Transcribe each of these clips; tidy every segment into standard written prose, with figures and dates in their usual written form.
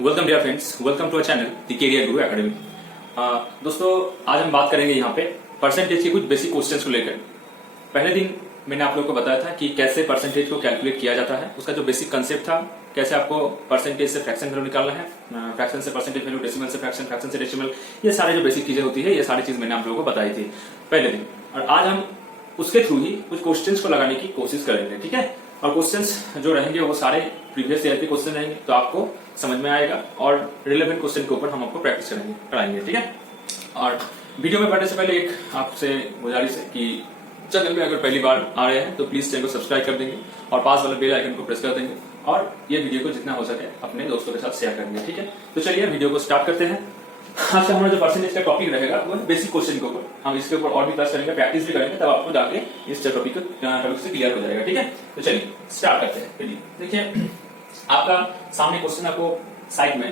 Welcome dear friends, welcome to our channel the career guru academy. दोस्तों, आज हम बात करेंगे यहाँ पे परसेंटेज के कुछ बेसिक क्वेश्चंस को लेकर। पहले दिन मैंने आप लोगों को बताया था कि कैसे परसेंटेज को कैलकुलेट किया जाता है, उसका जो बेसिक कंसेप्ट था, कैसे आपको परसेंटेज से फ्रैक्शन वैल्यू निकालना है, फ्रैक्शन से परसेंटेज वैल्यू, डेसिमल से फ्रैक्शन, फ्रैक्शन से डेसिमल, ये सारे जो बेसिक चीजें होती है, ये सारी चीज मैंने आप लोगों को बताई थी पहले दिन। और आज हम उसके थ्रू ही कुछ क्वेश्चंस को लगाने की कोशिश करेंगे, ठीक है। और क्वेश्चंस जो रहेंगे वो सारे प्रीवियस ईयर के क्वेश्चन रहेंगे, तो आपको समझ में आएगा और रिलेवेंट क्वेश्चन के ऊपर हम आपको प्रैक्टिस कराएंगे, ठीक है। और वीडियो में बढ़ने से पहले एक आपसे गुजारिश है कि चैनल में अगर पहली बार आ रहे हैं तो प्लीज चैनल को सब्सक्राइब कर देंगे और पास वाले बेल आइकन को प्रेस कर देंगे और ये वीडियो को जितना हो सके अपने दोस्तों के साथ शेयर करेंगे, ठीक है। तो चलिए वीडियो को स्टार्ट करते हैं। आज का हमारा जो परसेंटेज का टॉपिक रहेगा वो बेसिक क्वेश्चन के ऊपर। हम इसके ऊपर और भी क्लास करेंगे, प्रैक्टिस भी करेंगे, तब आपको जाके इस टॉपिक से क्लियर हो जाएगा, ठीक है। तो चलिए स्टार्ट करते हैं। देखिए, आपका सामने क्वेश्चन आपको साइड में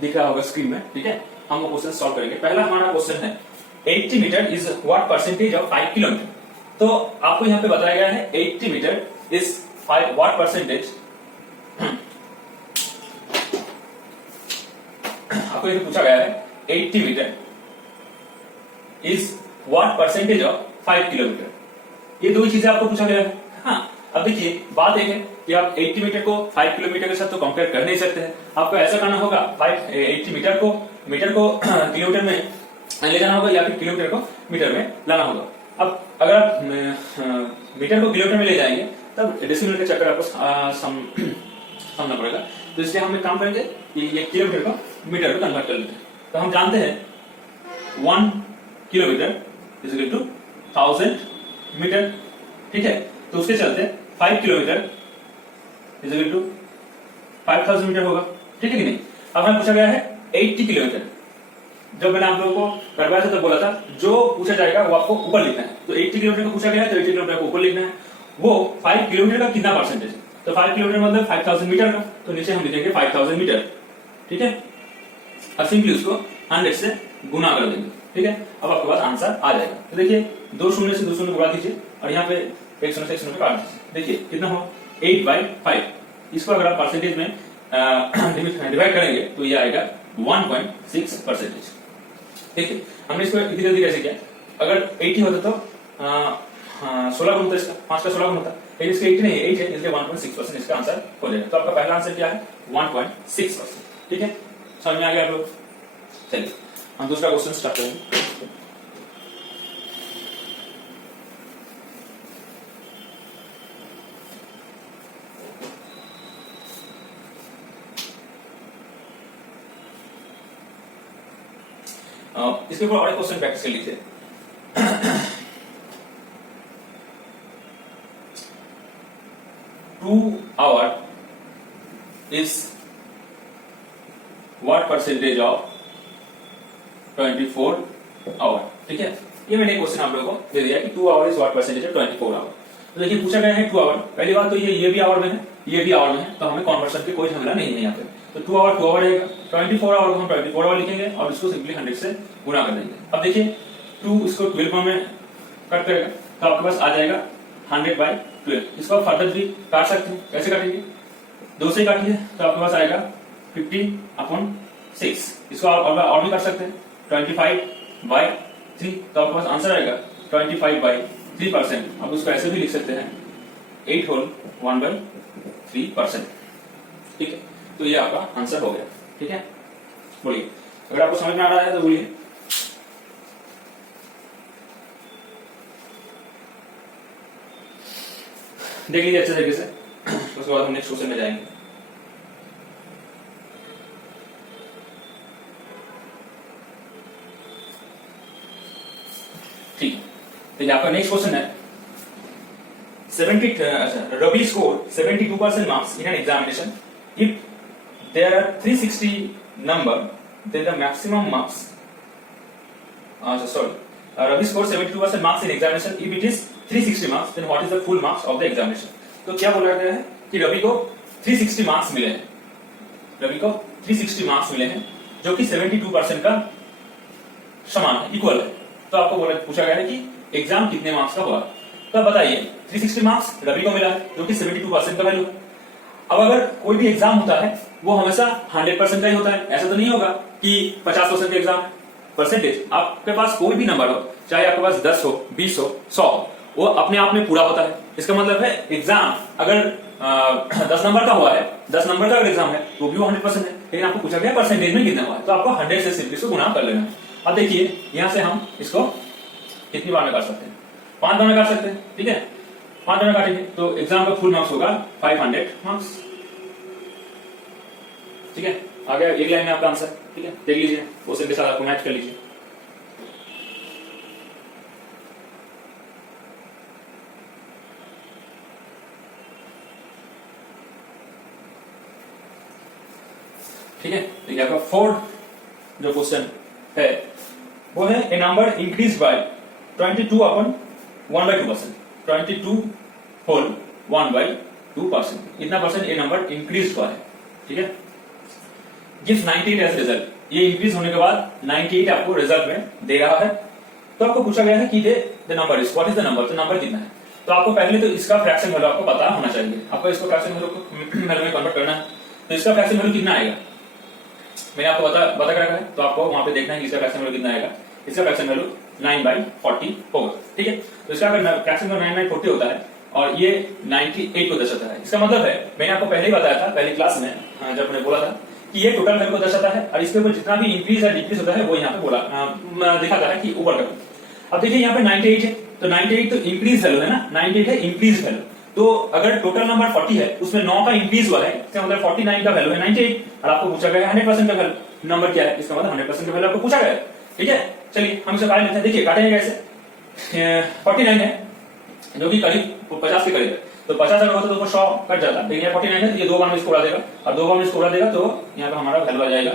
दिख रहा होगा स्क्रीन में, ठीक है। हम वो क्वेश्चन सॉल्व करेंगे। पहला हमारा क्वेश्चन है 80 metre is what percentage of 5 kilometre. तो आपको यहाँ पे बताया गया है 80 मीटर इज व्हाट परसेंटेज, आपको ये पूछा गया है 80 metre is what percentage of 5 kilometre. ये दो ही चीजें आपको पूछा गया है। हाँ, अब देखिए बात एक है कि आप 80 मीटर को 5 किलोमीटर के साथ तो कंपेयर कर नहीं सकते हैं। आपको ऐसा करना होगा 80 मीटर को किलोमीटर में ले जाना होगा या फिर किलोमीटर को मीटर में लाना होगा। अब अगर आप मीटर को किलोमीटर में ले जाएंगे तब डेसिमल के चक्कर आपको समझना पड़ेगा। तो इसलिए हम एक काम करेंगे कि ये किलोमीटर को मीटर में कन्वर्ट कर लेते हैं। तो हम जानते हैं 1 kilometre is equal to 1000 metre, ठीक है। तो उसके चलते 5 kilometre is equal to 5000 metre होगा, ठीक है कि नहीं। अब हमें पूछा गया है 80 किलोमीटर। जब मैंने आप लोगों को करवाया था तो बोला था जो पूछा जाएगा वो आपको ऊपर लिखना है। तो 80 किलोमीटर को पूछा गया है तो 80 किलोमीटर को ऊपर लिखना है। वो 5 किलोमीटर का कितना परसेंटेज है, तो 5 किलोमीटर मतलब 5000 मीटर का, तो नीचे हम लिखेंगे 5000 मीटर, ठीक है। अब सिंपली उसको 100 से गुना कर देंगे, ठीक है। अब आपके पास आंसर आ जाएगा। तो देखिए 2 शून्य से 2 शून्य गुणा कीजिए और यहाँ पे 1 शून्य से 1 शून्य पे काट दीजिए। देखिए कितना हो 8/5। इसको अगर आप परसेंटेज में डिवाइड करेंगे तो ये आएगा 1.6 परसेंटेज, ठीक है। हमने इसको इतनी जल्दी कैसे किया, अगर 80 होता तो 16 गुण होता, इसका 5 का 16 गुण होता, लेकिन इसका 80 नहीं है, 8 है, इसलिए 1.6% इसका आंसर हो जाएगा। तो आपका पहला आंसर क्या है 1.6%, ठीक है। समझ में आ गया आप लोग। चलिए हम दूसरा क्वेश्चन स्टार्ट करेंगे। इसके ऊपर और एक क्वेश्चन प्रैक्टिस कर लीजिए। 2 hour is what percentage of 24 hour, ठीक है। ये मैंने क्वेश्चन आप लोगों को दे दिया कि 2 hour is what percentage of 24 hour। तो देखिए पूछा गया है 2 hour। पहली बात तो ये भी आवर में है, ये भी आवर में है, तो हमें कन्वर्शन की कोई झमेला नहीं है यहाँ पे। तो 2 आवर रहेगा, 24 आवर को हम 24 आवर लिखेंगे और इसको सिंपली 100 से गुणा कर देंगे। अब देखिए 2 इसको 12 में कट करेगा तो आपके पास आ जाएगा 100/12। इसको आप फर्दर भी काट सकते हैं। कैसे काटेंगे, 2 से काटिए तो आपके पास आएगा 50/6। इसको आप और भी कर सकते हैं 25/3, तो आपके पास आंसर आएगा 25/3%। आप उसको ऐसे भी लिख सकते हैं 8 होल 1/3%, ठीक है। तो ये आपका आंसर हो गया, ठीक है। बोलिए अगर आपको समझ में आ रहा है तो बोलिए। देख लीजिए अच्छे तरीके से, उसके बाद हम नेक्स्ट क्वेश्चन में जाएंगे। ठीक है, तो आपका नेक्स्ट क्वेश्चन है 70 Ravi scored 72% marks in an examination. If there are 360 number, then the maximum marks. Ravi scored 72% marks in examination. If it is 360 marks, then what is the full marks of the examination? तो क्या बोला गया है कि रवि को 360 marks मिले हैं, रवि को 360 मार्क्स मिले हैं जो कि 72% का समान है, इक्वल है। तो आपको पूछा गया है कि एग्जाम कितने मार्क्स का हुआ। तो बताइए 360 मार्क्स रवि को मिला है जो कि 72% का वैल्यू है। अब अगर कोई भी एग्जाम होता है वो हमेशा 100% का ही होता है, ऐसा तो नहीं होगा कि 50% का एग्जाम है। परसेंटेज आपके पास कोई भी नंबर हो, चाहे आपके पास 10 हो, 20 हो, 100 हो, वो अपने आप में पूरा होता है। इसका मतलब है एग्जाम अगर 10 नंबर का हुआ है, 10 नंबर का अगर एग्जाम है तो भी वो 100% है, लेकिन आपको पूछा गया परसेंटेज में कितना हुआ है, तो आपको 100 से सिर्फ इसको गुना कर लेना है। अब देखिए यहां से हम इसको कितनी बार में काट सकते हैं, 5 बार में काट सकते हैं, ठीक है। 5 बार में काटेंगे तो एग्जाम का फुल मार्क्स होगा 500 मार्क्स, ठीक है। आ गया एक लाइन में आपका आंसर, ठीक है। देख लीजिए क्वेश्चन के साथ आपको मैच कर लीजिए। ठीक है, देखिए आपका 4 जो क्वेश्चन है वो है a number increase by 22 upon 1/2%, 22 whole 1/2%, इतना परसेंट ये नंबर इंक्रीज हुआ है, ठीक है। गिव्स 98 एज रिजल्ट, ये इंक्रीज होने के बाद 98 आपको रिजल्ट में दे रहा है। तो आपको पूछा गया है कि the number is what is the number, तो नंबर कितना है। तो आपको पहले तो इसका फ्रैक्शन वैल्यू आपको पता होना चाहिए, आपको इसको फ्रैक्शन वैल्यू में कन्वर्ट करना है। तो इसका फ्रैक्शन वैल्यू कितना आएगा मैंने आपको बता कर रखा है, तो आपको वहां पे देखना है कि इसका फ्रैक्शन वैल्यू कितना आएगा। इसका फ्रैक्शन वैल्यू 9/40 होगा, ठीक है। तो इसका अगर फ्रैक्शन वैल्यू 9/40 होता है और ये 98 को दर्शाता है, इसका मतलब है मैंने आपको पहले ही बताया था पहली क्लास में जब मैंने बोला था कि ये टोटल वैल्यू को दर्शाता है और इसके ऊपर जितना भी इंक्रीज या डिक्रीज होता है वो यहाँ पे बोला दिखाता है कि ऊपर का। अब देखिए यहाँ पे 98 है, तो 98 तो इंक्रीज वैल्यू है ना, 98 है इंक्रीज वैल्यू। तो अगर टोटल नंबर 40 है उसमें 9 का इंक्रीज हुआ है, इसका मतलब 49 का वैल्यू है 98 और आपको पूछा गया 100% का वैल्यू नंबर क्या है, इसका मतलब 100% का वैल्यू आपको पूछा गया है, ठीक है। चलिए हम इसे काट लेते हैं, देखिए काटेंगे कैसे। 49 है जो कि करीब 50 के करीब है, तो 50 अगर होता तो 100 कट जाता, लेकिन 49 है तो ये 2 बार में इसको उड़ा देगा और 2 बार में इसको उड़ा देगा तो यहाँ पे हमारा वैल्यू आ जाएगा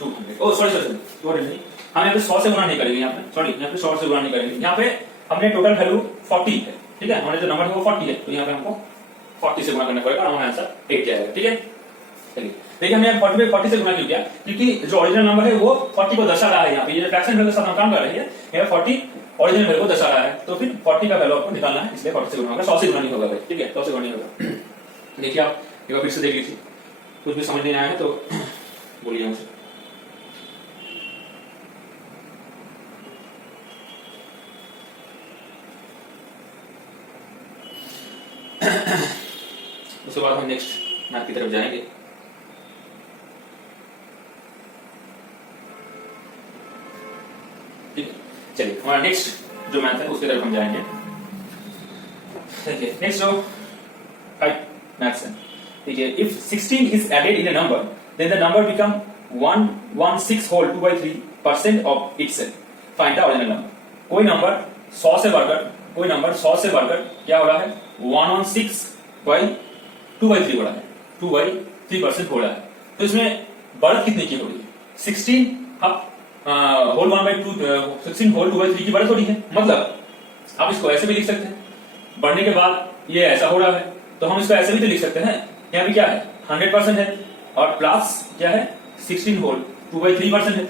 200। ओ सॉरी नहीं, हम यहाँ पे 100 से गुणा नहीं करेंगे, यहाँ पे सॉरी यहाँ पे 100 से गुणा नहीं करेंगे, यहाँ पे हमने टोटल वैल्यू 40 है, ठीक है। हमारे जो नंबर है वो 40 है, तो यहाँ पे हमको 40 से गुणा करना पड़ेगा और हमारा आंसर 8 जाएगा, ठीक है। चलिए देखिए हमने 40 से गुणा क्यों किया, क्योंकि जो ओरिजिनल नंबर है वो 40 को दर्शा रहा है। यहाँ पे ये फ्रैक्शन वैल्यू के साथ हम काम कर रहे हैं, यहाँ 40 ओरिजिनल वैल्यू को दर्शा रहा है, तो फिर 40 का वैल्यू आपको निकालना है, इसलिए 40 से गुणा होगा, 100 से गुणा नहीं होगा भाई, ठीक है। 100 से गुणा नहीं होगा। देखिए आप एक बार फिर से देख लीजिए, कुछ भी समझ नहीं आया है तो बोलिए मुझे। उसके बाद हम नेक्स्ट मैथ की तरफ जाएंगे। ठीक है, चलिए हमारा नेक्स्ट जो मैथ है उसकी तरफ हम जाएंगे। देखिए नेक्स्ट जो मैथ्स है, देखिए if 16 is added in a number then the number become 116 whole 2/3% of itself, find the original number. कोई नंबर 100 से बढ़कर क्या हो रहा है 116/2/3 हो रहा है, 2/3% हो रहा है। तो इसमें बढ़त कितने की हो रही है 16 होल 1/2 16 होल 2/3 की बढ़त हो रही है। मतलब आप इसको ऐसे भी लिख सकते हैं, बढ़ने के बाद ये ऐसा हो रहा है, तो हम इसको ऐसे भी तो लिख सकते हैं, यहाँ भी क्या है 100% है और प्लस क्या है 16 होल 2/3% है।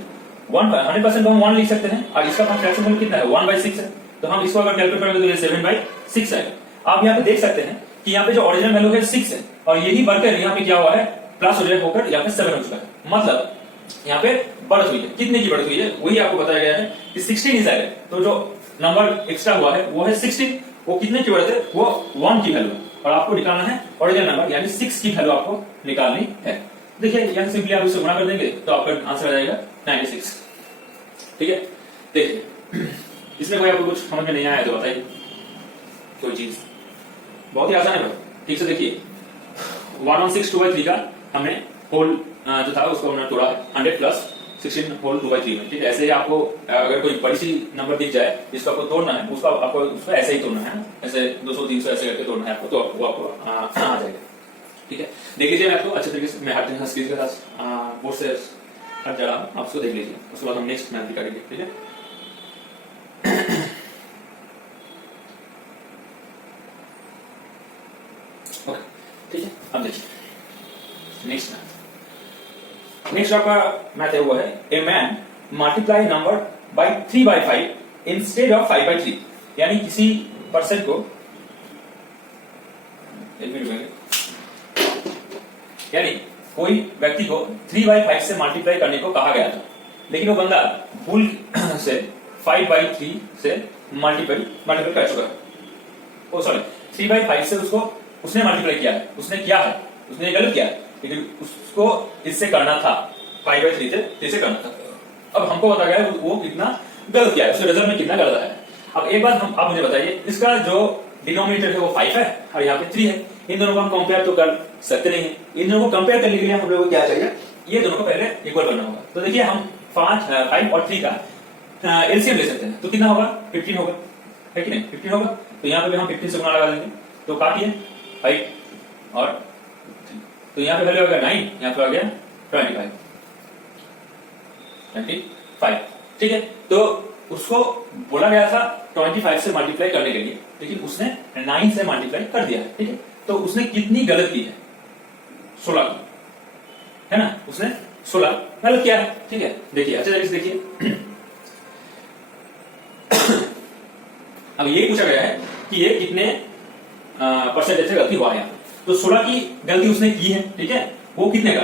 100% को हम 1 लिख सकते हैं और इसका फ्रैक्शन वैल्यू कितना है 1/6 है, तो हम इसको अगर कैलकुलेट करेंगे तो ये 7/6 आएगा। आप यहाँ पे देख सकते हैं कि यहाँ पे जो ओरिजिनल वैल्यू है 6 है और यही बढ़कर यहाँ पे क्या हुआ है प्लस होकर यहाँ पे 7 हो चुका है, मतलब यहाँ पे बढ़त हुई है। कितने की बढ़त हुई है वही आपको बताया गया है कि 16 इज एडेड, तो जो नंबर एक्स्ट्रा हुआ है वो है 16, वो कितने की बढ़त है वो 1 की वैल्यू और आपको निकालना है ओरिजिनल नंबर यानी 6 की वैल्यू आपको निकालनी है। देखिए यहाँ सिंपली आप इससे गुणा कर देंगे तो आपका आंसर आ जाएगा 96, ठीक है। देखिए इसमें कोई आपको कुछ समझ में नहीं आया तो बताइए कोई चीज, बहुत ही आसान है भाई, ठीक से देखिए 116 2/3 का हमने होल जो था उसको हमने तोड़ा है 100 प्लस 16 होल 2/3 में, ठीक है। ऐसे ही आपको अगर कोई बड़ी सी नंबर दिख जाए जिसको आपको तोड़ना है उसको आपको उसको ऐसे ही तोड़ना है, ऐसे 200 300 ऐसे करके तोड़ना है आपको, तो वो आपको आ जाएगा, ठीक है। देख लीजिए मैं आपको अच्छे तरीके से मैं हर स्क्रीन के साथ बोर्ड से हट जा रहा हूँ, आप उसको देख लीजिए, उसके बाद हम नेक्स्ट मैथ भी करेंगे, ठीक है। ओके ठीक है, अब देखिए नेक्स्ट आपका मैथ है वो है a man multiply number by 3/5 instead of 5/3, यानी किसी पर्सन को एक मिनट यानी कोई व्यक्ति को 3/5 से मल्टीप्लाई करने को कहा गया था, लेकिन वो बंदा भूल से 5/3 से मल्टीप्लाई कर चुका है। ओ सॉरी, 3/5 से उसने मल्टीप्लाई किया है, उसने गलत किया है, लेकिन उसको इससे करना था 5/3 से करना था। अब हमको बता गया वो कितना गलत किया है, उसके रिजल्ट में कितना गलत है। अब एक बात आप मुझे बताइए, इसका जो डिनोमिनेटर है वो 5 है और यहाँ पे 3 है, इन दोनों को हम कंपेयर तो कर सकते नहीं है। इन दोनों को कंपेयर करने के लिए हम लोगों को क्या चाहिए, ये दोनों को पहले इक्वल करना होगा। तो देखिए हम 5 और 3 का एलसीएम ले सकते हैं, तो कितना होगा, 15 होगा, है कि नहीं, 15 होगा। तो यहाँ पे भी हम 15 से गुणा लगा देंगे, तो काटिए 5 और 3, तो यहाँ पे वैल्यू आ गया 9, यहाँ पे आ गया 25, ठीक है। तो उसको बोला गया था 25 से मल्टीप्लाई करने के लिए, लेकिन उसने 9 से मल्टीप्लाई कर दिया है, ठीक है। तो उसने कितनी गलत की है, 16 है ना, उसने 16 गलत किया है, ठीक है। देखिए अच्छे तरीके से देखिए अब ये पूछा गया है कि ये कितने परसेंटेज से गलती हुआ है। तो 16 की गलती उसने की है, ठीक है। वो कितने का,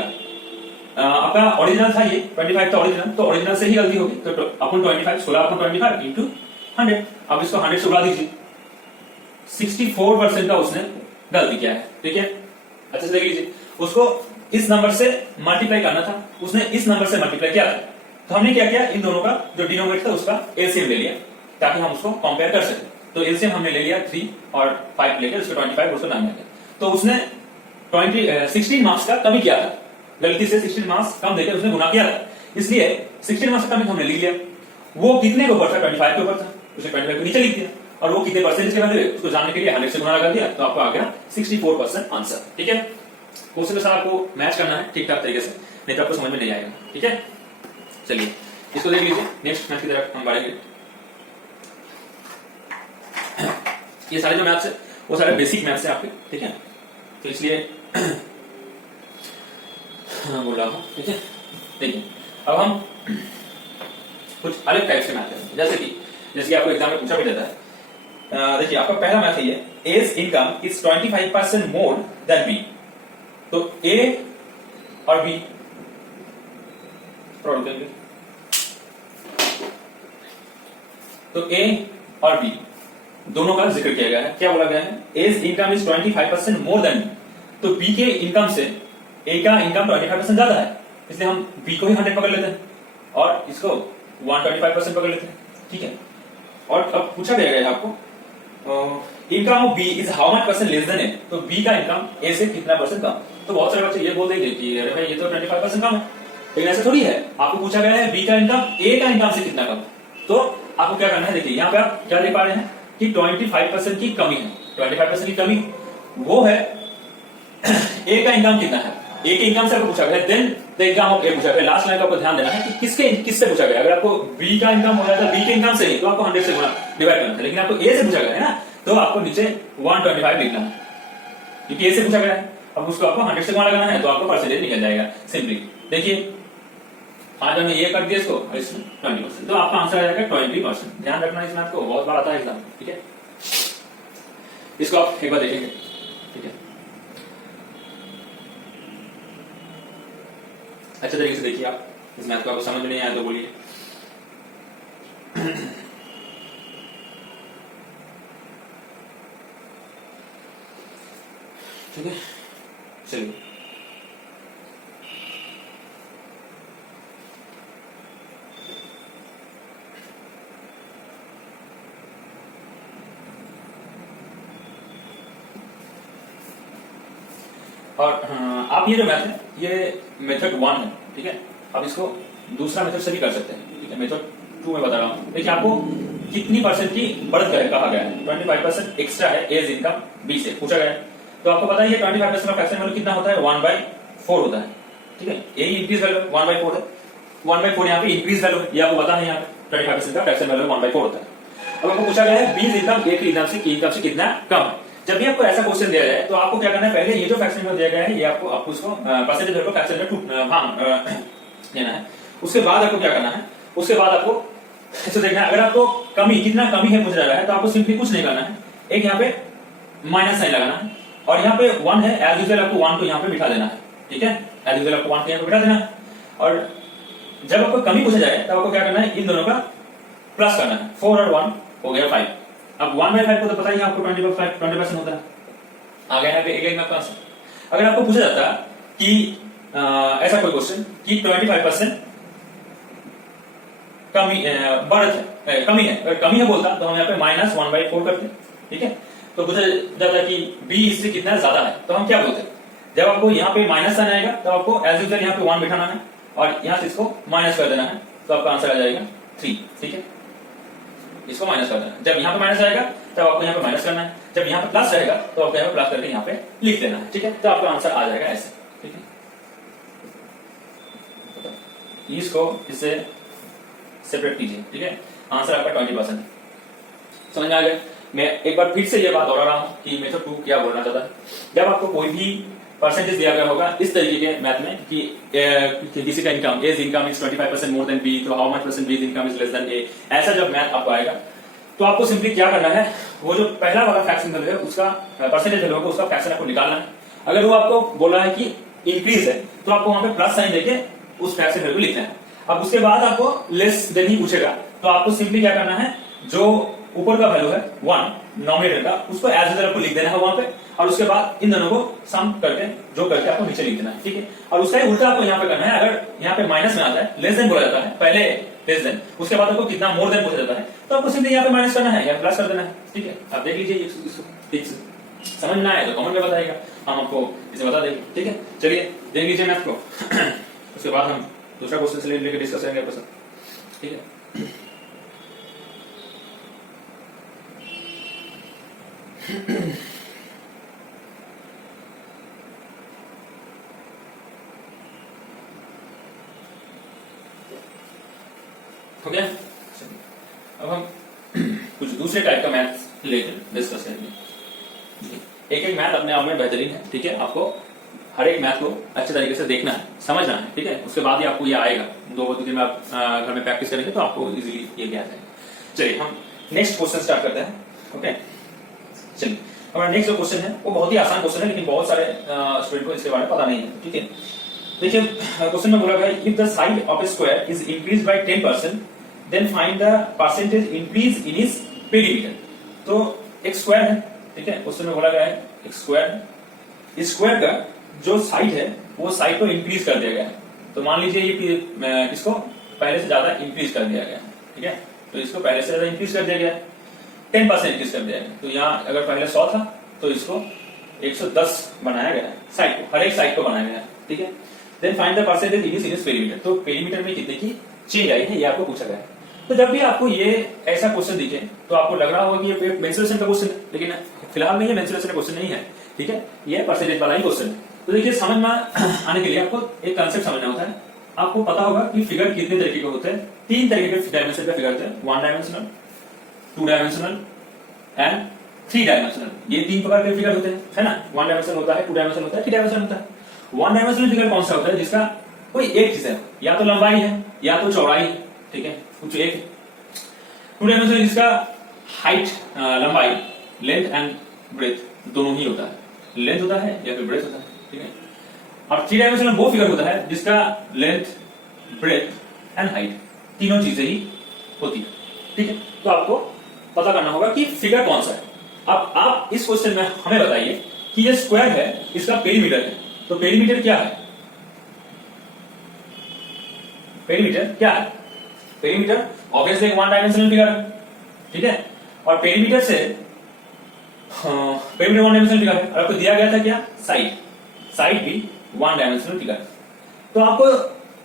आपका ओरिजिनल था ये 25 था ओरिजिनल, तो ओरिजिनल से ही गलती होगी। तो अपन 25 16 अपन 25 इंटू 100, अब इसको 100 से उड़ा दीजिए, 64% का उसने गलती किया है, ठीक है। अच्छे से देख लीजिए, उसको इस नंबर से मल्टीप्लाई करना था, उसने इस नंबर से मल्टीप्लाई किया था। तो हमने क्या किया, इन दोनों का जो डिनोमिनेटर था उसका एलसीएम ले लिया, ताकि हम उसको कंपेयर कर सकें। तो एलसीएम हमने ले लिया 3 और 5 लेकर उसको 25 उसको 9 लेकर, तो उसने 16 मार्क्स का कमी किया था, गलती से 16 मार्क्स कम देकर उसने गुना किया था, इसलिए 16 मार्क्स का कमी हमने लिख लिया। वो कितने के ऊपर था, 25 के ऊपर था, उसने 25 को नीचे लिख दिया, और वो कितने परसेंटेज के वैल्यू है उसको जानने के लिए 100 से गुणा लगा दिया, तो आपको आ गया 64% आंसर, ठीक है। क्वेश्चन के साथ आपको मैच करना है ठीक ठाक तरीके से, नहीं तो आपको समझ में नहीं आएगा, ठीक है। चलिए इसको देख लीजिए, नेक्स्ट मैथ की तरफ हम बढ़ेंगे। ये सारे जो मैथ्स है वो सारे बेसिक मैथ्स है आपके, ठीक है, तो इसलिए बोल रहा हूं, ठीक है। देखिए अब हम कुछ अलग टाइप से मैथ करेंगे, जैसे कि आपको एग्जाम में पूछा भी जाता है। देखिए आपका पहला मैथ है ये, A's income is 25% more than B. तो ए और बी करेंगे, तो ए और बी दोनों का जिक्र किया गया है। क्या बोला गया है, A's income is 25% more than B. तो बी के इनकम से ए का इनकम 25% ज्यादा है, इसलिए हम बी को ही 100 पकड़ लेते हैं और इसको 125% पकड़ लेते हैं, ठीक है। और अब पूछा गया है आपको income of B is how much percent less than A, तो बी का इनकम ए से कितना परसेंट कम। तो बहुत सारे बच्चे ये बोल देंगे कि अरे भाई ये तो 25% कम है, लेकिन ऐसा थोड़ी है। आपको पूछा गया है बी का इनकम ए का इनकम से कितना कम, तो आपको क्या करना है, देखिए यहाँ पे आप क्या देख पा रहे हैं कि 25% की कमी है, 25% की कमी वो है ए का इनकम कितना है, ए के इनकम से आपको पूछा गया, देन द इनकम ऑफ ए पूछा गया। लास्ट लाइन का आपको ध्यान देना है कि किससे पूछा गया। अगर आपको बी का इनकम हो जाता बी के इनकम से नहीं, तो आपको 100 से गुणा डिवाइड करना था, लेकिन आपको ए से पूछा गया है ना, तो आपको नीचे 125 लिखना है, क्योंकि ए से पूछा गया है। अब उसको आपको 100 से गुणा लगाना है, तो आपको परसेंटेज निकल जाएगा सिंपली। देखिए 5 में ये कर दिया इसको और इसमें 20%, तो आपका आंसर आ जाएगा 20%। ध्यान रखना इसमें, आपको बहुत बार आता है एग्जाम, ठीक है। इसको आप एक बार देखेंगे, ठीक है, अच्छे तरीके से देखिए आप इस मैथ को। आपको समझ में नहीं आया तो बोलिए। ठीक है, चलिए और आप ये जो मैथ है ये मेथड 1 है, ठीक है। अब इसको दूसरा मेथड से भी कर सकते हैं, ठीक है। मेथड 2 में बता रहा हूं। देखिए आपको कितनी परसेंट की बढ़त कहा गया है, 25% एक्स्ट्रा है एज इनकम बी से पूछा गया है। तो आपको पता है ये 25% का फ्रैक्शन वैल्यू कितना होता है, 1/4 होता है, ठीक है। ये इंक्रीज वैल्यू 1/4 है, 1/4 यहाँ पे इंक्रीज वैल्यू है, ये आपको पता है। यहाँ पे 25% का फ्रैक्शन वैल्यू 1/4 होता है। अब आपको पूछा गया है बी इनकम ए की इनकम से कितना कम है। जब भी आपको ऐसा क्वेश्चन दिया जाए तो आपको क्या करना है, पहले ये जो फ्रैक्शन में दिया गया है ये आपको उसको परसेंटेज को फ्रैक्शन में भाग लेना है। उसके बाद आपको क्या करना है, उसके बाद आपको ऐसे देखना है, अगर आपको कमी कितना कमी है पूछा जा रहा है तो आपको सिंपली कुछ नहीं करना है, एक यहाँ पे माइनस साइन लगाना है और यहाँ पे 1 है, एज यूजुअल आपको 1 को यहाँ पे बिठा देना है, ठीक है, एज यूजुअल आपको 1 के यहाँ पे बिठा देना। और जब आपको कमी पूछा जाए तब आपको क्या करना है, इन दोनों का प्लस करना है। 4 और 1 हो गया 5। अब 1/5 को तो पता ही है आपको 20% होता है। आ गया है एक आपका आंसर। अगर आपको पूछा जाता कि ऐसा कोई क्वेश्चन कि 25% कमी बढ़त है, कमी है, अगर कमी है बोलता तो हम यहाँ पे -1/4 करते, ठीक है। तो पूछा जाता कि b इससे कितना ज्यादा है, तो हम क्या बोलते हैं, जब आपको यहाँ पे माइनस साइन आएगा तो आपको एज यूजुअल यहाँ पे 1 बिठाना है और यहाँ से इसको माइनस कर देना है, तो आपका आंसर आ जाएगा 3, ठीक है। इसको माइनस कर देना है, जब यहाँ पे माइनस आएगा तब आपको यहाँ पे माइनस करना है, जब यहाँ पे प्लस रहेगा तो आपको यहाँ पे प्लस करके यहाँ पे लिख देना है, ठीक है। तो आपका आंसर आ जाएगा ऐसे, ठीक है। इसको इससे सेपरेट कीजिए, ठीक है। आंसर आपका 20% समझ में आ गया। मैं एक बार फिर से ये बात दोहरा रहा हूं कि मेथड 2 क्या बोलना चाहता है। जब आपको कोई भी परसेंटेज दिया गया होगा इस तरीके के मैथ में कि किसी का income A's income is 25% more than B, तो how much percent B income is less than A, ऐसा जब मैथ आपको आएगा तो आपको सिंपली क्या करना है, वो जो पहला वाला फ्रैक्शन वैल्यू है उसका परसेंटेज वैल्यू होगा, उसका फ्रैक्शन आपको निकालना है। अगर वो आपको बोला है कि इंक्रीज है तो आपको वहां पे प्लस साइन देके उस फ्रैक्शन वैल्यू लिखना है। अब उसके बाद आपको लेस देन ही पूछेगा तो आपको सिंपली क्या करना है, जो ऊपर का वैल्यू है 1 नॉमिनेटर का, उसको एज यूजुअल आपको लिख देना है वहां पे, और उसके बाद इन दोनों को सम करके जो करके आपको नीचे लिख देना है, ठीक है। और उसका ही उल्टा आपको यहाँ पे करना है। अगर यहाँ पे माइनस में आता है, लेस देन बोला जाता है, पहले लेस देन, उसके बाद आपको कितना मोर देन पूछा जाता है, तो आपको सिंपली यहाँ पे माइनस करना है या प्लस कर देना है, ठीक है। आप देख लीजिए ठीक से, समझ में आए तो कमेंट में बताइएगा, हम आपको इसे बता देंगे, ठीक है। चलिए देख लीजिए मैथ को उसके बाद हम दूसरा क्वेश्चन से लेकर डिस्कस करेंगे आपके साथ, ठीक है। हो गया। अब हम कुछ दूसरे टाइप का मैथ लेकर डिस्कस करेंगे। एक एक मैथ अपने आप में बेहतरीन है, ठीक है। आपको हर एक मैथ को अच्छे तरीके से देखना है, समझना है, ठीक है। उसके बाद ही आपको ये आएगा, 2 दिन में आप घर में प्रैक्टिस करेंगे तो आपको इजीली ये ज्ञात है। चलिए हम नेक्स्ट क्वेश्चन स्टार्ट करते हैं, ओके। चलिए हमारा नेक्स्ट जो क्वेश्चन है वो बहुत ही आसान क्वेश्चन है, लेकिन बहुत सारे स्टूडेंट को इसके बारे में पता नहीं है, ठीक है। देखिए क्वेश्चन में बोला गया if the side of a square is increase by 10% then find the percentage increase in its perimeter. तो एक स्क्वायर है, ठीक है। क्वेश्चन में बोला गया है एक स्क्वायर है, इस स्क्वायर का जो साइड है वो साइड को इंक्रीज कर दिया गया है। तो मान लीजिए ये इसको पहले से ज्यादा इंक्रीज कर दिया गया है, ठीक है। तो इसको पहले से ज्यादा इंक्रीज कर दिया गया है, 10% इंक्रीज कर दिया गया। तो यहाँ अगर पहले 100 था तो इसको 110 बनाया गया है, साइड को, हर एक साइड को बनाया गया है, ठीक है। Then find the percentage in is perimeter. तो पेरीमीटर में कितने की चेंज आई है ये आपको पूछा गया है। तो जब भी आपको ये ऐसा क्वेश्चन दिखे तो आपको लग रहा होगा कि ये मेंसुरेशन का क्वेश्चन है, लेकिन फिलहाल में ये मेंसुरेशन का क्वेश्चन नहीं है, ठीक है। ये परसेंटेज वाला ही क्वेश्चन है। तो देखिए समझ में आने के लिए आपको एक कंसेप्ट समझना होता है। आपको पता होगा कि फिगर कितने तरीके के होते हैं, 3 तरीके के डायमेंशन का फिगर होते हैं, 1 डायमेंशनल, 2 डायमेंशनल एंड 3 डायमेंशनल। ये 3 प्रकार के फिगर होते हैं, है ना। 1 डायमेंशनल होता है, 2 डायमेंशनल होता है, 3 डायमेंशनल होता है। 1 डायमेंशनल फिगर कौन सा होता है, जिसका कोई एक चीज है, या तो लंबाई है या तो चौड़ाई है, ठीक है, कुछ एक। 2 डायमेंशनल जिसका हाइट, लंबाई, लेंथ एंड ब्रेथ दोनों ही होता है, लेंथ होता है या फिर ब्रेथ होता है, ठीक है। और 3 डायमेंशनल वो फिगर होता है जिसका लेंथ, ब्रेथ एंड हाइट तीनों चीजें ही होती है, ठीक है। तो आपको पता करना होगा कि फिगर कौन सा है। अब आप इस क्वेश्चन में हमें बताइए कि ये स्क्वायर है, इसका पेरीमीटर है। तो पेरीमीटर क्या है, पेरीमीटर क्या है, पेरीमीटर ऑब्वियसली एक 1 डायमेंशनल फिगर है, ठीक है। और पेरीमीटर से पेरीमीटर 1 डायमेंशनल फिगर है, और आपको दिया गया था क्या, साइड, साइड भी 1 डायमेंशनल फिगर। तो आपको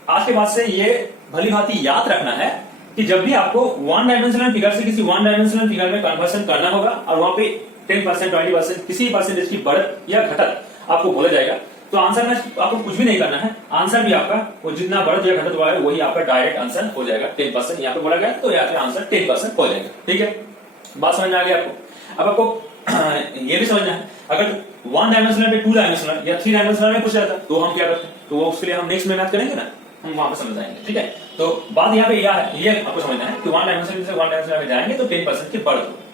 आज के बाद से ये भली भांति याद रखना है कि जब भी आपको 1 डायमेंशनल फिगर से किसी 1 डायमेंशनल फिगर में कन्वर्सन करना होगा और वहां पे 10%, 20% किसी परसेंटेज की बढ़त या घटत आपको बोला जाएगा, तो आंसर में आपको कुछ भी नहीं करना है। आंसर भी आपका वो जितना बढ़त या घटत हुआ है वही आपका डायरेक्ट आंसर हो जाएगा। 10% यहाँ पे बोला गया तो यहाँ पे आंसर 10% हो जाएगा, ठीक है। बात समझ में आ गई आपको। अब आपको ये भी समझना है, अगर 1 डायमेंशनल पे 2 डायमेंशनल या 3 डायमेंशनल में पूछ जाता तो हम क्या करते हैं, तो वो उसके लिए हम नेक्स्ट में मैथ करेंगे ना, हम वहां पे समझ जाएंगे, ठीक है। तो बात यहाँ पे ये आपको समझना है कि 1 डायमेंशनल से 1 डायमेंशनल में जाएंगे तो 10% की बढ़त होगी।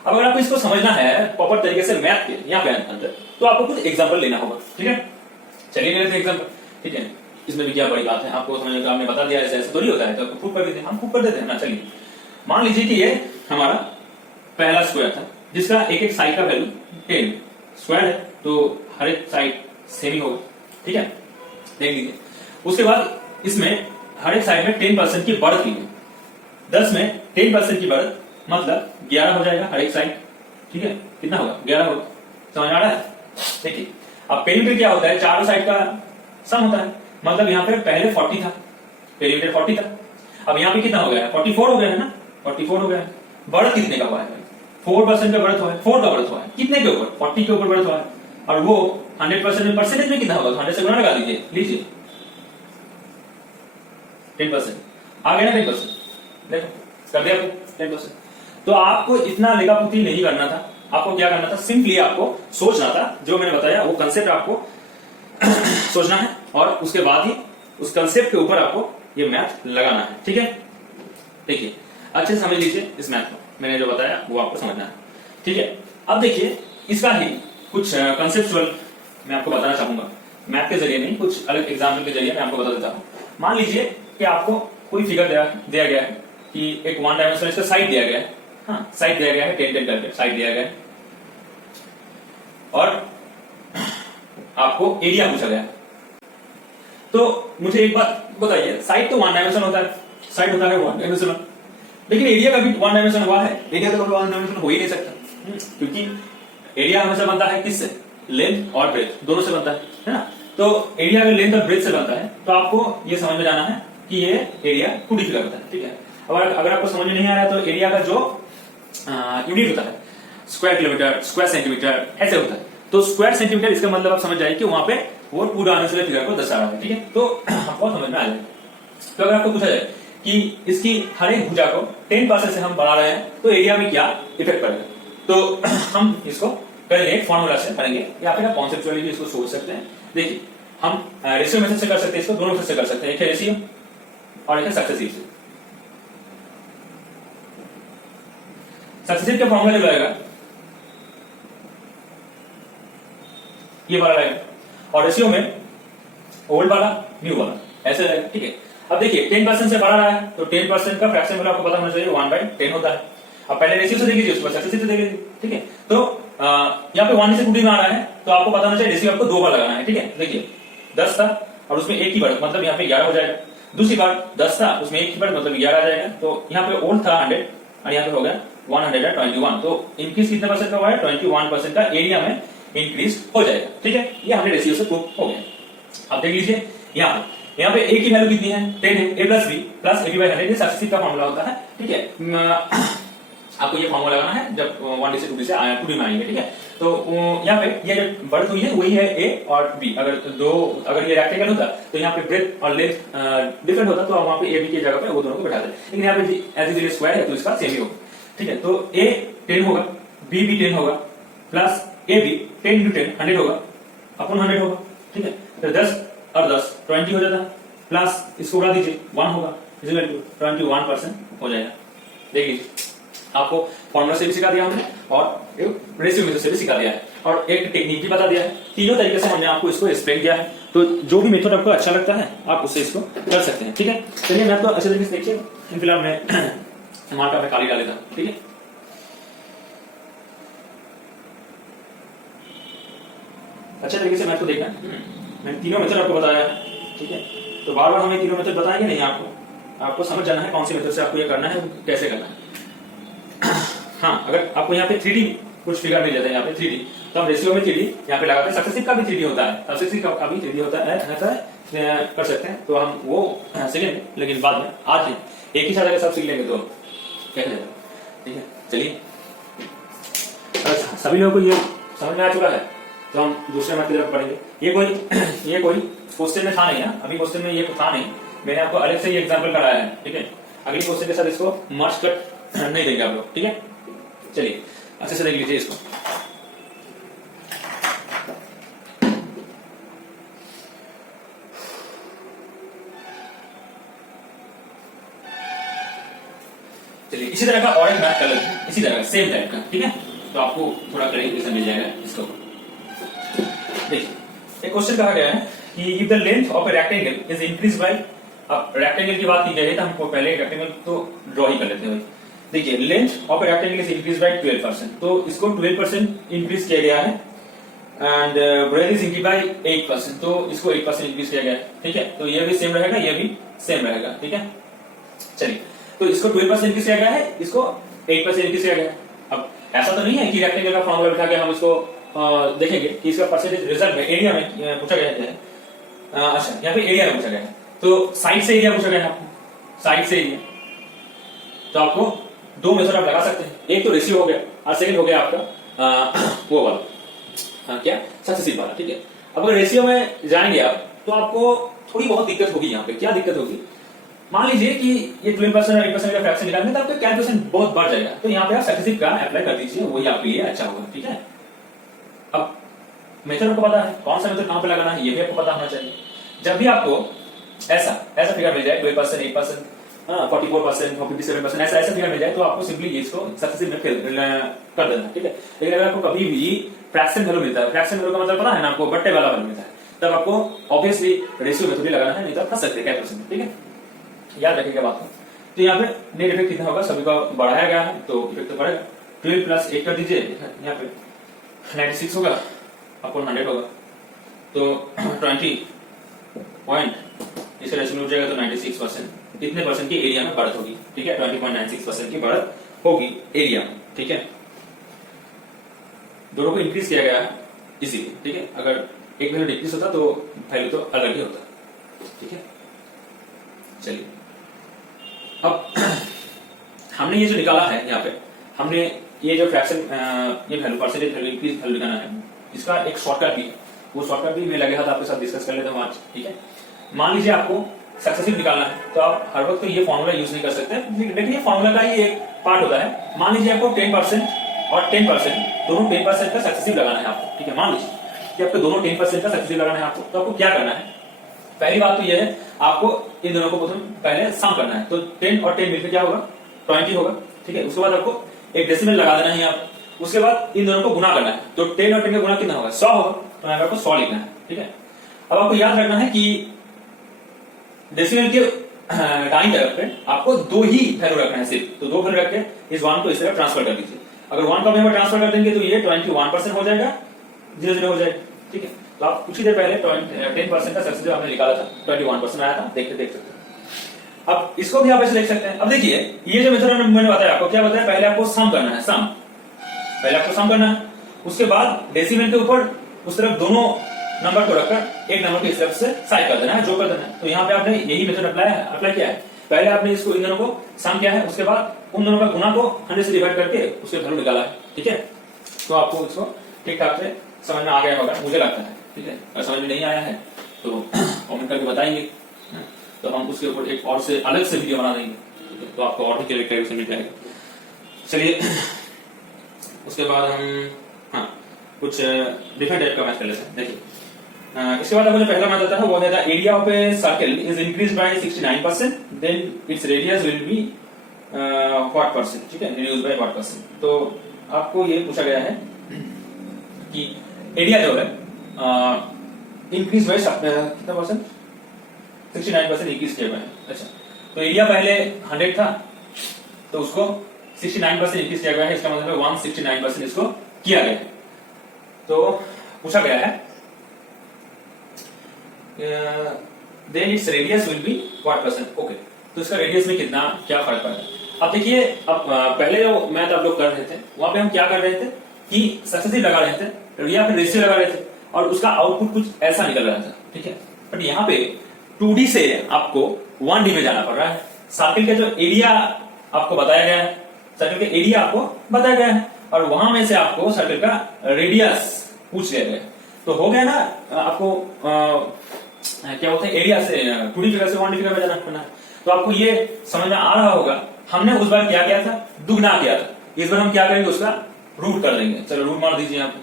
अब अगर आपको इसको समझना है प्रॉपर तरीके से मैथ के यहाँ पे अंदर, तो आपको कुछ एग्जांपल लेना होगा, ठीक है। चलिए ले लेते हैं एग्जाम्पल, ठीक है। इसमें भी क्या बड़ी बात है, आपको समझ में आपने बता दिया ऐसे ऐसे थोड़ी होता है, तो प्रूव कर देते हैं, हम प्रूव कर देते हैं ना। चलिए मान लीजिए कि ये हमारा पहला स्क्वायर था जिसका एक एक साइड का वैल्यू 10 स्क्वायर है, तो हर एक साइड सेम ही होगा, ठीक है। देख लीजिए उसके बाद इसमें हर एक साइड में 10% की बढ़त की है। 10 में 10% की बढ़त मतलब 11 हो जाएगा हर एक साइड, ठीक है। कितना होगा? 11 होगा। समझ आ रहा है? देखिए अब पेरीमीटर क्या होता है, चारों साइड का सम होता है, मतलब यहाँ पे पहले 40 था, पेरीमीटर 40 था, अब यहाँ पे कितना हो गया है? 44 हो गया है ना, 44 हो गया है। बढ़त कितने का हुआ है? 4% का बढ़त हुआ है, 4 का बढ़त हुआ है, कितने के ऊपर? 40 के ऊपर बढ़त हुआ है, और वो 100% में परसेंटेज में कितना होगा? तो 100 से गुणा लगा दीजिए, लीजिए 10% आ गया ना, 10% देखो कर दिया आपको 10%। तो आपको इतना लेखापुटी नहीं करना था, आपको क्या करना था, सिंपली आपको सोचना था, जो मैंने बताया वो कंसेप्ट आपको सोचना है, और उसके बाद ही उस कंसेप्ट के ऊपर आपको ये मैथ लगाना है, ठीक है। देखिए अच्छे से समझ लीजिए इस मैथ को, मैंने जो बताया वो आपको समझना है, ठीक है। अब देखिए इसका ही कुछ कंसेप्चुअल मैं आपको बताना चाहूंगा, मैथ के जरिए नहीं, कुछ अलग एग्जाम्पल के जरिए मैं आपको बता देता हूं। मान लीजिए कि आपको कोई फिगर दिया गया है कि एक 1 डायमेंशनल इसका साइड दिया गया है, हाँ साइड दिया गया है 10 10 करके साइड दिया गया है, और आपको एरिया पूछा गया। तो मुझे एक बात बताइए, साइड तो 1 डायमेंशन होता है, साइड होता है 1 डायमेंशनल, लेकिन एरिया का भी 1 डायमेंशन हुआ है, एरिया तो 1 डायमेंशन हो ही नहीं सकता, क्योंकि एरिया हमेशा बनता है किससे? लेंथ और ब्रेथ दोनों से बनता है ना। तो एरिया अगर लेंथ और ब्रेथ से बनता है तो आपको ये समझ में जाना है कि ये एरिया 2D फिगर होता है, ठीक है। अगर आपको समझ में नहीं आ रहा है तो एरिया का जो यूनिट होता है स्क्वायर किलोमीटर, स्क्वायर सेंटीमीटर ऐसे होता है, तो स्क्वायर सेंटीमीटर इसका मतलब आप समझ जाइए कि वहां पे वो 2 डायमेंशनल फिगर को दर्शा रहा है, ठीक है। तो आपको समझ में आ जाए। तो अगर आपको पूछा जाए कि इसकी हर एक भुजा को 10% से हम बढ़ा रहे हैं तो एरिया में क्या इफेक्ट पड़ेगा, तो हम इसको करेंगे एक फॉर्मूला से करेंगे, या फिर आप कॉन्सेप्चुअली भी इसको सोच सकते हैं। देखिए हम रेशियो मेथड से कर सकते हैं, इसको दोनों मेथड से कर सकते हैं, एक है रेशियो और एक है सक्सेसिव से। सक्सेसिव का फॉर्मूला जो रहेगा ये वाला रहेगा, और रेशियो में ओल्ड वाला न्यू वाला ऐसे रहेगा, ठीक है। अब देखिए 10% से बढ़ा रहा है तो 10% का फ्रैक्शन वैल्यू आपको पता होना चाहिए 1/10 होता है। अब पहले रेशियो से देख लीजिए, उसके बाद सक्सेसिव से देख लीजिए, ठीक है। तो यहाँ पे 1 से 2D में आ रहा है तो आपको पता होना चाहिए रेशियो आपको 2 बार लगाना है, ठीक है। देखिए 10 था और उसमें 1 की बढ़त मतलब यहाँ पे 11 हो जाएगा, दूसरी बार 10 था उसमें 1 की बढ़त मतलब 11 आ जाएगा, तो यहाँ पे ओल्ड था 100 और यहाँ पे हो गया 121, तो इंक्रीज कितने परसेंट का हुआ है? 21% का एरिया में इंक्रीज हो जाएगा, ठीक है। ये हमने रेशियो से प्रूव हो गया। अब देख लीजिए यहाँ पे a की वैल्यू कितनी है? 10 है, a plus B plus A B by 100 ये सक्सेसिव का फॉर्मूला होता है, ठीक है। आपको ये फॉर्मूला लगाना है जब 1D से 2D से 2D में आएंगे, ठीक है। तो यहाँ पे ये जो बढ़त हुई है वही है a और b, अगर ये रेक्टेंगल होता तो यहाँ पे ब्रेथ और लेंथ डिफरेंट होता तो वहां पे a b की जगह पे वो दोनों को बैठा दें, लेकिन यहाँ पे एज इट स्क्वायर है तो इसका सेम ही होगा, ठीक है। तो a 10 होगा, b भी 10 होगा, प्लस a भी 10 into 10 100 होगा अपन 100 होगा, ठीक है। तो 10 और 10 20 हो जाता है, प्लस इसको उड़ा दीजिए 1 होगा, 21% हो जाएगा। देखिए आपको फॉर्मूला से भी सिखा दिया हमने और एक रेशियो मेथड से भी सिखा दिया है और एक टेक्निक भी बता दिया है, तीनों तरीके से हमने आपको इसको एक्सप्लेन किया है। तो जो भी मेथड आपको अच्छा लगता है आप उससे इसको कर सकते हैं, ठीक है। चलिए मैं तो अच्छे तरीके से देखिए, फिलहाल मैं टमाटर में काली डाल देता हूं, ठीक है। अच्छे तरीके से मैथ को देखना, मैंने तीनों मेथड आपको बताया है, ठीक है। तो बार बार हमें तीनों मेथड बताएंगे नहीं, आपको समझ जाना है कौन सी मेथड से आपको ये करना है, कैसे करना है। हाँ अगर आपको यहाँ पे 3D कुछ फिगर मिल जाता है यहाँ पे 3D, तो हम रेशियो में 3D यहाँ पे लगाते हैं, सक्सेसिव का भी 3D होता है, सक्सेसिव का भी 3D होता है, कर सकते हैं। तो हम वो सीखेंगे लेकिन बाद में, आज एक ही साथ अगर सब सीख लेंगे तो क्या जाएगा, ठीक है। चलिए सभी लोगों को ये समझ में आ चुका है तो हम दूसरे मैथ की तरफ पढ़ेंगे। ये कोई क्वेश्चन में था नहीं है, अभी क्वेश्चन में ये था नहीं, मैंने आपको अलग से ये एग्जांपल कराया है, ठीक है। अगले क्वेश्चन के साथ इसको मर्ज कट नहीं देंगे आप लोग, ठीक है। चलिए अच्छे से देख लीजिए इसको। चलिए इसी तरह का और एक मैथ कर लेते हैं, इसी तरह का सेम टाइप का, ठीक है। तो आपको थोड़ा क्लैरिफिकेशन मिल जाएगा इसको। देखिए एक क्वेश्चन कहा गया है कि if the length of a rectangle is increase bye, अब रेक्टेंगल की बात की जाए तो हमको पहले रेक्टेंगल तो ड्रॉ ही कर लेते हैं। देखिए length of a rectangle is increase by 12%, तो इसको 12% इंक्रीज किया गया है and breadth is increase by 8%, तो इसको 8% इंक्रीज किया गया है। ठीक है, तो ये भी सेम रहेगा, ये भी सेम रहेगा। ठीक है, चलिए तो इसको 12% इंक्रीज किया गया है, इसको 8% इंक्रीज किया गया है। अब ऐसा तो नहीं है कि रेक्टेंगल का फॉर्मूला बिठा के हम इसको देखेंगे कि इसका परसेंटेज रिजल्ट में एरिया में पूछा गया है। अच्छा, यहाँ पे एरिया में पूछा गया है, तो साइड से एरिया पूछा गया है आपको, साइड से एरिया। तो आपको दो मेथड आप लगा सकते हैं, एक तो रेशियो हो गया और सेकंड हो गया आपका वो वाला क्या सक्सेसिव वाला। ठीक है, अब अगर रेशियो में जाएंगे आप तो आपको थोड़ी बहुत दिक्कत होगी। यहाँ पे क्या दिक्कत होगी, मान लीजिए कि ये 12% और 8% का फ्रैक्शन निकालने तो आपका कैलकुलेशन बहुत बढ़ जाएगा, तो यहाँ पे आप सक्सेसिव का अप्लाई कर दीजिए, वही आपके लिए अच्छा होगा। ठीक है, अब मेथड आपको पता है, कौन सा मेथड कहां पे लगाना है ये भी आपको पता होना चाहिए। जब भी आपको ऐसा फिगर मिल जाए 12%, 8%, 44%, 57%, ऐसा फिगर मिल जाए तो आपको सिंपली इसको सक्सेसिव में फिल कर देना। ठीक है, लेकिन अगर आपको कभी भी फ्रैक्शन वैल्यू मिलता है, फ्रैक्शन वैल्यू का मतलब पता है ना आपको, बट्टे वाला वैल्यू मिलता है, तब आपको ऑब्वियसली रेशियो मेथड ही लगाना है, नहीं तो आप फंस सकते हैं कैलकुलेशन में। ठीक है, याद रखिएगा बात को। तो यहाँ पे नेट इफेक्ट कितना होगा, सभी का बढ़ाया गया है तो इफेक्ट तो बढ़ेगा। 12 प्लस 8 कर दीजिए, यहाँ पे 96 होगा, आपको 100 होगा, तो 20 पॉइंट इसका रेशियो हो जाएगा, तो 96% इतने परसेंट की एरिया में बढ़त होगी। ठीक है, 20.96% की बढ़त होगी एरिया में। ठीक है, दोनों को इंक्रीज किया गया है इसीलिए। ठीक है, अगर एक वैल्यू डिक्रीज होता तो वैल्यू तो अलग ही होता। ठीक है, चलिए अब हमने ये जो निकाला है, यहाँ पे हमने ये जो फ्रैक्शन ये value percentage value increase value निकालना है, इसका एक शॉर्टकट भी, वो शॉर्टकट भी मैं लगे हाथ आपके साथ डिस्कस कर लेते हैं आज। ठीक है, मान लीजिए आपको सक्सेसिव निकालना है तो आप हर वक्त तो ये फॉर्मूला यूज नहीं कर सकते, लेकिन ये फॉर्मूला का ही एक पार्ट होता है। मान लीजिए आपको 10% और 10% दोनों 10% का सक्सेसिव लगाना है आपको। ठीक है, मान लीजिए कि आपको दोनों 10% का सक्सेसिव लगाना है आपको, तो आपको क्या करना है, पहली बात तो यह है आपको इन दोनों को प्रथम पहले सम करना है, तो 10 और 10 मिलकर क्या होगा 20 होगा। ठीक है, उसके बाद आपको एक डेसिमल लगा देना है यहाँ पे, उसके बाद इन दोनों को गुना करना है, तो 10 और 10 का गुना कितना होगा 100 होगा, तो यहाँ पे आपको 100 लिखना है। ठीक है, अब आपको याद रखना है कि डेसिमल के दाईं तरफ पे आपको दो ही वैल्यू रखना है सिर्फ, तो दो वैल्यू रख के इस 1 को इस तरह ट्रांसफर कर दीजिए। अगर 1 को हम ट्रांसफर कर देंगे तो ये 21% हो जाएगा, 0 0 हो जाएगा। ठीक है, तो आप कुछ ही देर पहले 10% का सक्सेसिव आपने निकाला था, 21% आया था, देख सकते हैं। अब इसको भी आप ऐसे देख सकते हैं। अब देखिए ये जो मेथड मैंने बताया आपको, क्या बताया, पहले आपको सम करना है, सम पहले आपको सम करना है, उसके बाद डेसिमल के ऊपर उस तरफ दोनों नंबर को रखकर एक नंबर की इस तरफ से साइड कर देना है, जो कर देना है। तो यहाँ पे आपने यही मेथड अप्लाई किया है, पहले आपने इसको इन दोनों को सम किया है, उसके बाद उन दोनों का गुना को 100 से डिवाइड करके उसके वैल्यू निकाला है। ठीक है, तो आपको इसको ठीक ठाक से समझ में आ गया होगा मुझे लगता है। ठीक है, अगर समझ में नहीं आया है तो कमेंट करके बताएंगे, तो हम उसके ऊपर एक और से अलग से वीडियो बना देंगे। ठीक है, तो आपको और भी क्लियरिटी मिल जाएगा। चलिए उसके बाद हम कुछ डिफरेंट टाइप का मैथ कर लेते हैं। देखिए इसके बाद आपको जो पहला मैथ आता है वो है the area of a circle is increase by 69%, then its radius will be what percent. ठीक है, रिड्यूस बाय व्हाट परसेंट। तो आपको ये पूछा गया है कि एरिया जो है इंक्रीज बाय कितना परसेंट, 69% इंक्रीज किया गया है। अच्छा, तो एरिया पहले 100 था तो उसको 69% इंक्रीज किया गया है, इसका मतलब 169% इसको किया गया है। तो पूछा गया है then its radius will be what percent. Okay, तो इसका रेडियस में कितना क्या फर्क पड़ता है। अब देखिए, अब पहले जो मैथ आप लोग कर रहे थे वहां पे हम क्या कर रहे थे कि सक्सेसिव लगा रहे थे या फिर रेशियो लगा रहे थे और उसका आउटपुट कुछ ऐसा निकल रहा था। ठीक है, बट यहाँ पे 2D से आपको 1D में जाना पड़ रहा है। सर्किल का जो एरिया आपको बताया गया है, सर्किल का एरिया आपको बताया गया है और वहां में से आपको सर्किल का रेडियस पूछ लिया गया, तो हो गया ना आपको क्या बोलते हैं एरिया से 2D फिगर से 1D फिगर में जाना पड़ना है। तो आपको ये समझ में आ रहा होगा, हमने उस बार क्या किया था, दुगना किया था, इस बार हम क्या करेंगे उसका रूट कर देंगे। चलो रूट मार दीजिए यहाँ पे,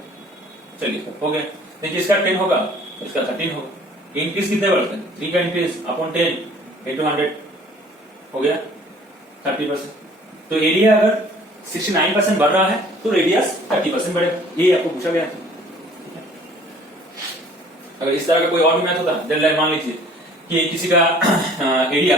चलिए हो गया। देखिए इसका 10 होगा, इसका 13 होगा। इंक्रीज कितने बढ़ते हैं, 3 का इंक्रीज अपॉन 10 into 100 हो गया 30%। तो एरिया अगर 69% बढ़ रहा है तो रेडियस 30% बढ़ेगा, ये आपको पूछा गया था। अगर इस तरह का कोई और भी मैथ होता, जैसे मान लीजिए कि किसी का एरिया,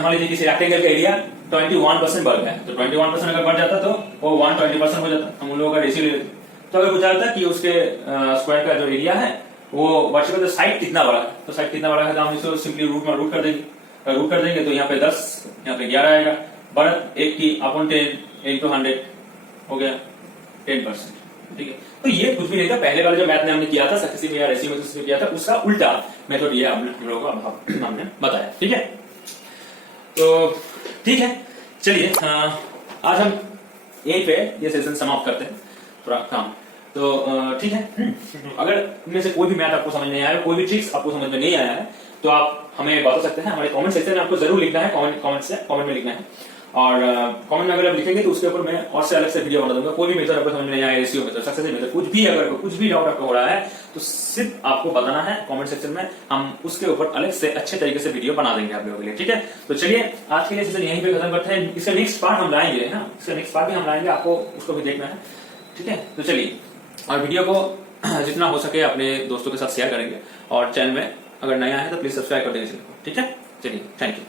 मान लीजिए किसी रेक्टेंगल का एरिया 21% बढ़ गया, तो 21% अगर बढ़ जाता तो वो 120% हो जाता, हम उन लोगों का रेशियो ले लेते। तो अगर पूछा जाता कि उसके स्क्वायर का जो एरिया है वो वर्टिकल साइड कितना बड़ा है, तो साइड कितना बड़ा है तो हम इसको सिंपली रूट में रूट कर देंगे, रूट कर देंगे तो यहाँ पे 10, यहाँ पे 11 आएगा, बढ़त 80 अपॉन 10 इंटू 100 हो गया 10%। ठीक है, तो ये कुछ भी नहीं था, पहले वाला जो मैथ ने हमने किया था सक्सेसिव या रेशियो मेथड से किया था, उसका उल्टा मेथड ये हम लोगों को हमने बताया। ठीक है, तो ठीक है, चलिए आज हम यहीं पे ये सेशन समाप्त करते हैं, थोड़ा काम तो ठीक है। अगर इनमें से कोई भी मैथ आपको समझ नहीं आया, कोई भी ट्रिक्स आपको समझ में नहीं आया है, तो आप हमें बता सकते हैं, हमारे कमेंट सेक्शन में आपको जरूर लिखना है, कमेंट में लिखना है। और कमेंट में अगर आप लिखेंगे तो उसके ऊपर मैं और से अलग से वीडियो बना दूंगा। कोई भी मेथड आपको समझ में नहीं आया, रेशियो मेथड, सक्सेसिव मेथड, कुछ भी अगर कुछ भी डाउट आपको हो रहा है तो सिर्फ आपको बताना है कमेंट सेक्शन में, हम उसके ऊपर अलग से अच्छे तरीके से वीडियो बना देंगे आप लोगों के लिए। ठीक है, तो चलिए आज के लिए सेशन यहीं पे खत्म करते हैं, इसका नेक्स्ट पार्ट हम लाएंगे ना, इसका नेक्स्ट पार्ट भी हम लाएंगे, आपको उसको भी देखना है। ठीक है, तो चलिए, और वीडियो को जितना हो सके अपने दोस्तों के साथ शेयर करेंगे, और चैनल में अगर नया है तो प्लीज सब्सक्राइब कर देंगे। ठीक है, चलिए, थैंक यू।